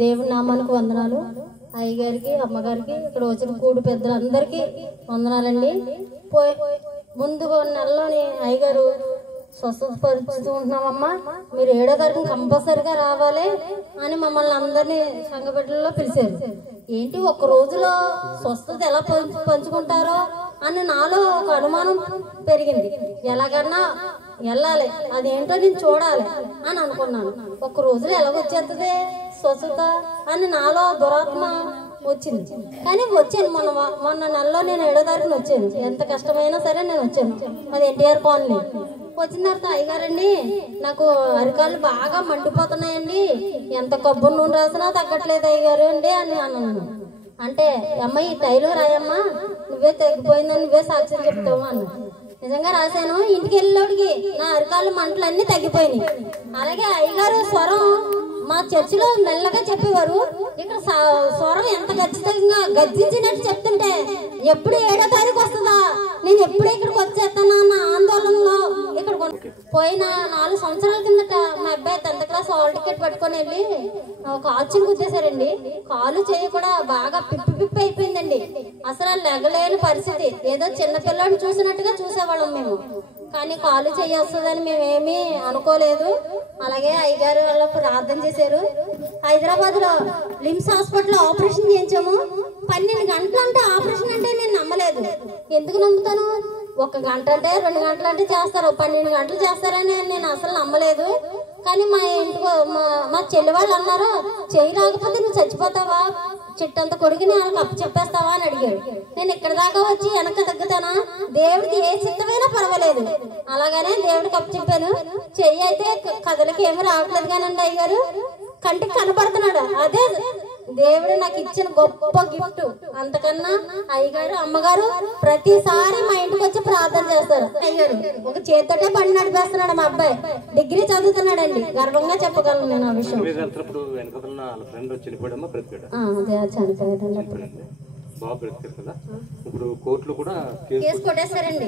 దేవుని నామానికి వందనాలు. అయ్యగారికి, అమ్మగారికి, ఇక్కడ వచ్చిన కూడి పెద్దలందరికీ వందనాలండి. ముందు నెలలోని అయ్యగారు స్వస్థత పరుస్తూ ఉంటున్నామమ్మా, మీరు 7వ తారీఖు కంపల్సరిగా రావాలి అని మమ్మల్ని అందరినీ సంఘబిడ్డల్లో పిలిచారు. ఏంటి ఒక్క రోజులో స్వస్థత ఎలా పంచుకుంటారో అని నాలో ఒక అనుమానం పెరిగింది. ఎలాగన్నా వెళ్ళాలి, అదేంటో నేను చూడాలి అని అనుకున్నాను. ఒక్క రోజులో ఎలాగొచ్చేస్తుంది స్వస్థత అని నాలో దురాత్మ వచ్చింది. కానీ వచ్చాను, మొన్న నెలలో నేను 7వ తారీఖున వచ్చాను. ఎంత కష్టమైనా సరే నేను వచ్చాను. అది ఎన్టీఆర్ కాలనీ. వచ్చిన తర్వాత అయ్యగారండి నాకు అరికాళ్ళు బాగా మండిపోతున్నాయండి, ఎంత కొబ్బరి నూనె రాసినా తగ్గట్లేదు అయ్యగారు అండి అని అన్నాను. అంటే అమ్మాయి టైలు రాయమ్మా, నువ్వే తగ్గిపోయిందని నువ్వే సాక్ష్యం చెప్తావు అన్న. నిజంగా రాశాను. ఇంటికి వెళ్ళేవాడికి నా అరికాళ్ళు మంటలన్నీ తగ్గిపోయినాయి. అలాగే అయ్యగారు స్వరం మా చర్చిలో మెల్లగా చెప్పేవారు. ఇక్కడ స్వరం ఎంత ఖచ్చితంగా గర్జించినట్టు చెప్తుంటే ఎప్పుడు 7వ తారీఖు వస్తుందా, నేను ఎప్పుడు ఇక్కడికి వచ్చేస్తానా అన్న ఆందోళనలో ఇక్కడ పోయిన 4 సంవత్సరాల కిందట మా అబ్బాయి 10th క్లాస్ హాల్ టికెట్ పట్టుకొని వెళ్ళి ఒక ఆర్చిని గుద్దేశారండి. కాలు చేయి కూడా బాగా పిప్పి అయిపోయిందండి. అసలు లెగలేని పరిస్థితి. ఏదో చిన్నపిల్లని చూసినట్టుగా చూసేవాళ్ళం మేము. కానీ కాలు చేయి వస్తుందని మేమేమీ అనుకోలేదు. అలాగే అయ్యగారు వాళ్ళు ప్రార్థన చేశారు. హైదరాబాద్ లో లిమ్స్ హాస్పిటల్ ఆపరేషన్ చేయించాము. 12 గంటలు అంటే ఆపరేషన్ అంటే నేను నమ్మలేదు. ఎందుకు నమ్ముతాను? 1 గంట అంటే 2 గంటలు అంటే చేస్తారు, 12 గంటలు చేస్తారని నేను అసలు నమ్మలేదు. కానీ మా ఇంటికి మా చెల్లి వాళ్ళు అన్నారు, చెయ్యి రాకపోతే నువ్వు చచ్చిపోతావా, చిట్టంత కొడుకుని వాళ్ళకి అప్పు చెప్పేస్తావా అని అడిగాడు. నేను ఇక్కడ దాకా వచ్చి వెనక తగ్గుతానా, దేవుడికి ఏ చిత్తమైనా పర్వాలేదు. అలాగనే దేవుడికి అప్పు చెప్పాను. చెయ్యి అయితే కథలకి ఏమి రావట్లేదు కానండి అయ్యగారు కంటికి కనపడుతున్నాడు. అదే దేవుడు నాకు ఇచ్చిన గొప్ప గిఫ్ట్. అంతకన్నా అయ్యగారు, అమ్మగారు ప్రతిసారి మా ఇంటికి వచ్చి ప్రార్థన చేస్తారు. అయ్యగారు ఒక చేతితోటే బండి నడిపేస్తున్నాడు. మా అబ్బాయి డిగ్రీ చదువుతున్నాడండి. గర్వంగా చెప్పగలను నేను ఆ విషయం. ఇప్పుడు కోర్టులు కూడా కేసు కొట్టేస్తారండి.